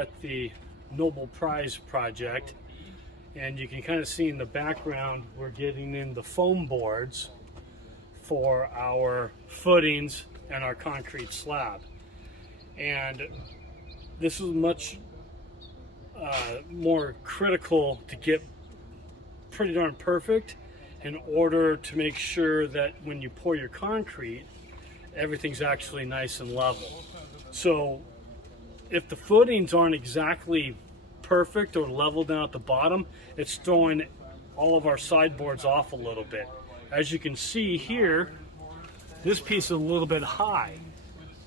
at the Nobel Prize project, and you can kind of see in the background we're getting in the foam boards for our footings and our concrete slab. And this is much more critical to get pretty darn perfect in order to make sure that when you pour your concrete, everything's actually nice and level. So if the footings aren't exactly perfect or level down at the bottom, it's throwing all of our sideboards off a little bit. As you can see here, this piece is a little bit high.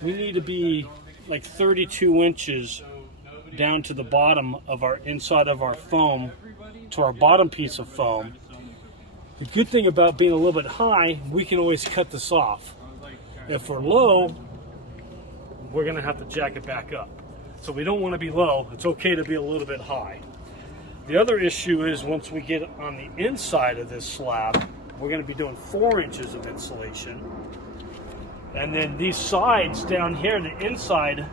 We need to be like 32 inches down to the bottom of our inside of our foam, to our bottom piece of foam. The good thing about being a little bit high, we can always cut this off. If we're low, we're gonna have to jack it back up. So we don't want to be low. It's okay to be a little bit high. The other issue is once we get on the inside of this slab, we're going to be doing 4 inches of insulation. And then these sides down here, the inside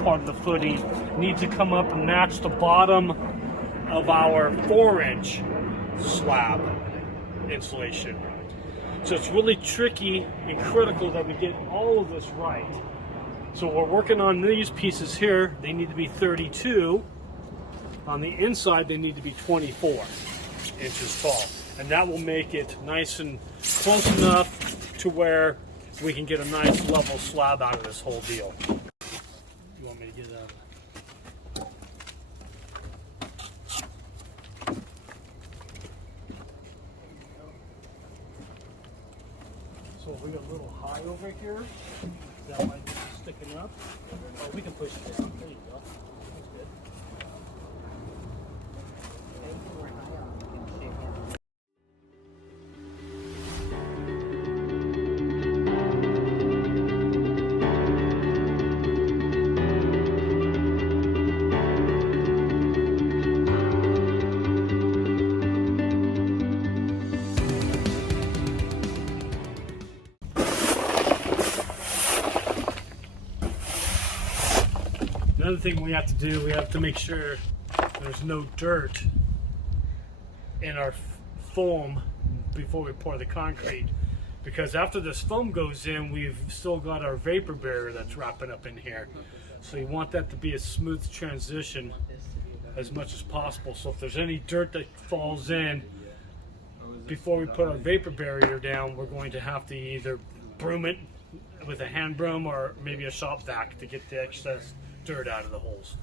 part of the footing, need to come up and match the bottom of our 4-inch slab insulation. So it's really tricky and critical that we get all of this right. So we're working on these pieces here. They need to be 32. On the inside, they need to be 24 inches tall. And that will make it nice and close enough to where we can get a nice level slab out of this whole deal. You want me to get it out? So we got a little high over here. That might be sticking up. Oh, we can push it down. There you go. That's good. Another thing we have to do, we have to make sure there's no dirt in our foam before we pour the concrete, because after this foam goes in, we've still got our vapor barrier that's wrapping up in here. So you want that to be a smooth transition as much as possible. So if there's any dirt that falls in before we put our vapor barrier down, we're going to have to either broom it with a hand broom or maybe a shop vac to get the excess dirt out of the holes.